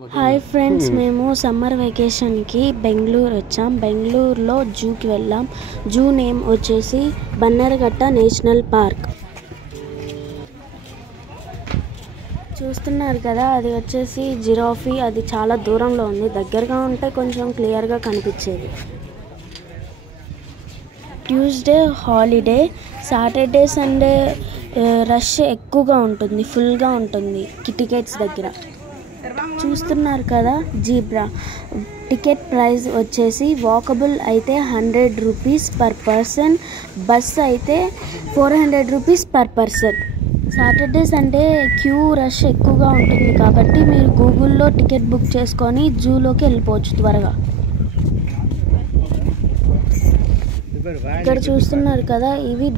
Hi friends, మేము summer వెకేషన్కి Bengaluru వచ్చాం. బెంగళూరులో జూకి వెళ్ళాం. జూ నేమ్ వచ్చేసి బన్నరఘట్ట నేషనల్ పార్క్. చూస్తున్నారు కదా, అది వచ్చేసి జిరాఫీ. అది చాలా దూరంలో ఉంది. దగ్గరగా ఉంటే కొంచెం క్లియర్గా కనిపించేది. Tuesday holiday, Saturday Sunday rush ఎక్కువగా ఉంటుంది, ఫుల్గా ఉంటుంది టికెట్స్ దగ్గర. చూస్తున్నారు కదా, జీబ్రా. టికెట్ ప్రైస్ వచ్చేసి వాకబుల్ అయితే 100 రూపీస్ పర్ పర్సన్, బస్ అయితే 400 rupees per person. Saturday Sunday queue rush ఎక్కువగా ఉంటుంది కాబట్టి మీరు గూగుల్లో టికెట్ బుక్ చేసుకొని జూలోకి వెళ్ళిపోవచ్చు త్వరగా. ఇక్కడ చూస్తున్నారు కదా, ఇవి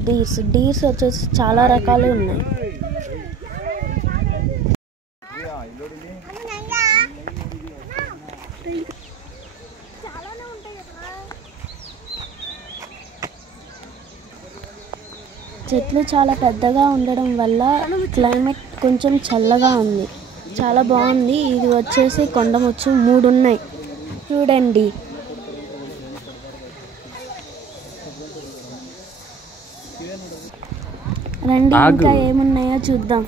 డీర్స్ వచ్చేసి చాలా రకాలు ఉన్నాయి. చెట్లు చాలా పెద్దగా ఉండడం వల్ల క్లైమేట్ కొంచెం చల్లగా ఉంది. చాలా బాగుంది. ఇది వచ్చేసి కొండముచ్చు 3 ఉన్నాయి చూడండి. రండి, ఇంకా ఏమున్నాయో చూద్దాం.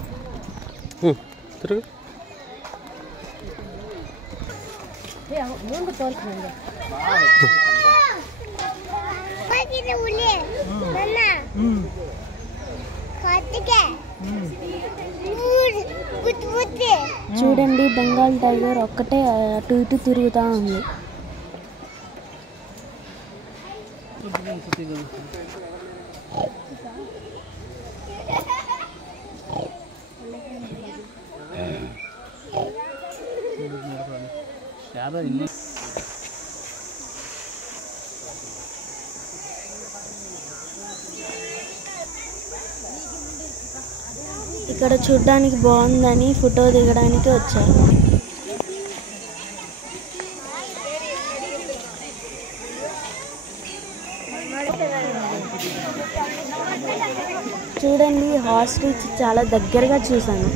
చూడండి, బెంగాల్ టైగర్ ఒక్కటే అటు ఇటు తిరుగుతూ ఉంది. ఇక్కడ చూడ్డానికి బాగుందని ఫోటో దిగడానికి వచ్చారు. చూడండి, హార్స్ చాలా దగ్గరగా చూసాను.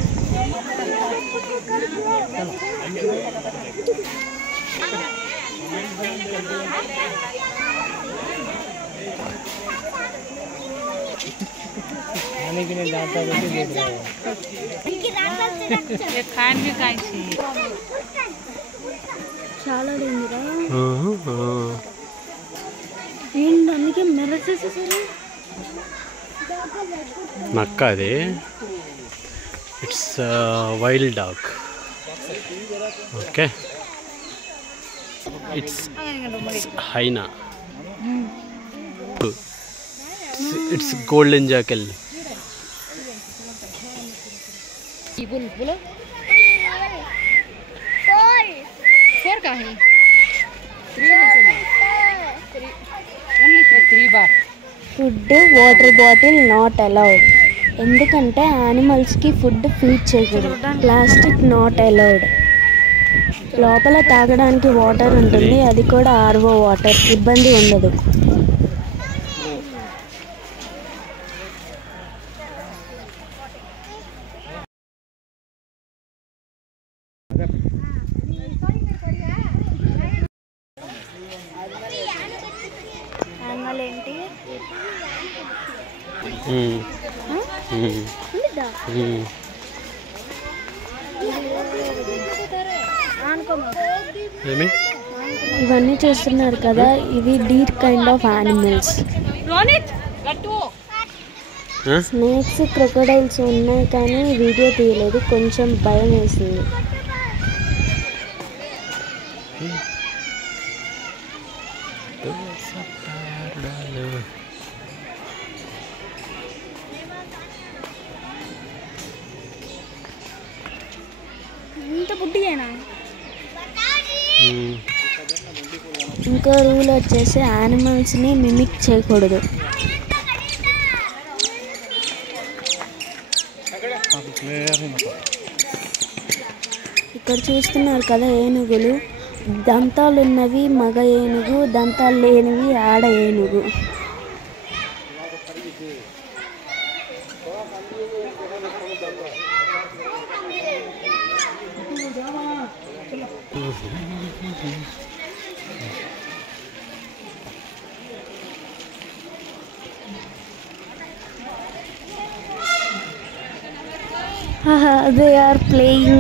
చాలా డేంజరా ఏంటి, అందుకే మెరసేసేసారు. నక్క అది. It's wild dog. Okay, it's hyena. It's golden jackal. Food, water bottle not allowed. ఎందుకంటే యానిమల్స్కి ఫుడ్ ఫీడ్ చేయకూడదు. Plastic not allowed. లోపల తాగడానికి వాటర్ ఉంటుంది, అది కూడా ఆర్ఓ వాటర్, ఇబ్బంది ఉండదు. యానిమల్ ఏంటి? ఇవన్నీ చూస్తున్నారు కదా, ఇవి deer kind of animals. Snakes, crocodiles ఉన్నాయి కానీ వీడియో తీయలేదు, కొంచెం భయం వేసింది. ఇంకో రూల్ వచ్చేసి యానిమల్స్ని మిమిక్ చేయకూడదు. ఇక్కడ చూస్తున్నారు కదా, ఏనుగులు. దంతాలు ఉన్నవి మగ ఏనుగు, దంతాలు లేనివి ఆడ ఏనుగు. They are playing.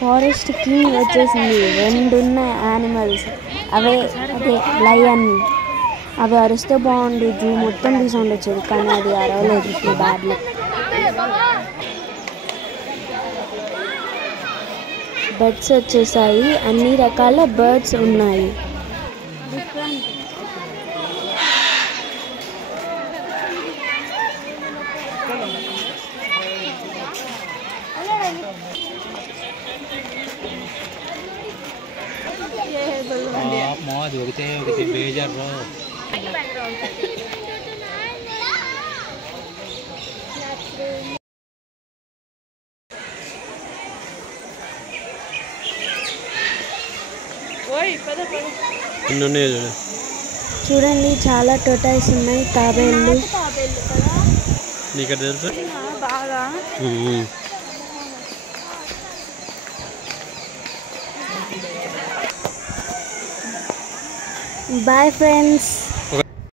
Forest king వచ్చేసింది. 2 ఉన్నాయి యానిమల్స్. అదే లయన్. అవి అరిస్తే బాగుండు, జూ మొత్తం రీసౌండ్ వచ్చేది, కానీ అది అరవలేదు. Bad luck. బర్డ్స్ వచ్చేసాయి. అన్ని రకాల బర్డ్స్ ఉన్నాయి. చూడండి, చాలా టొటాయిస్ ఉన్నాయి, తాబేళ్ళు. నీకు తెలుసు బాగా. Bye friends.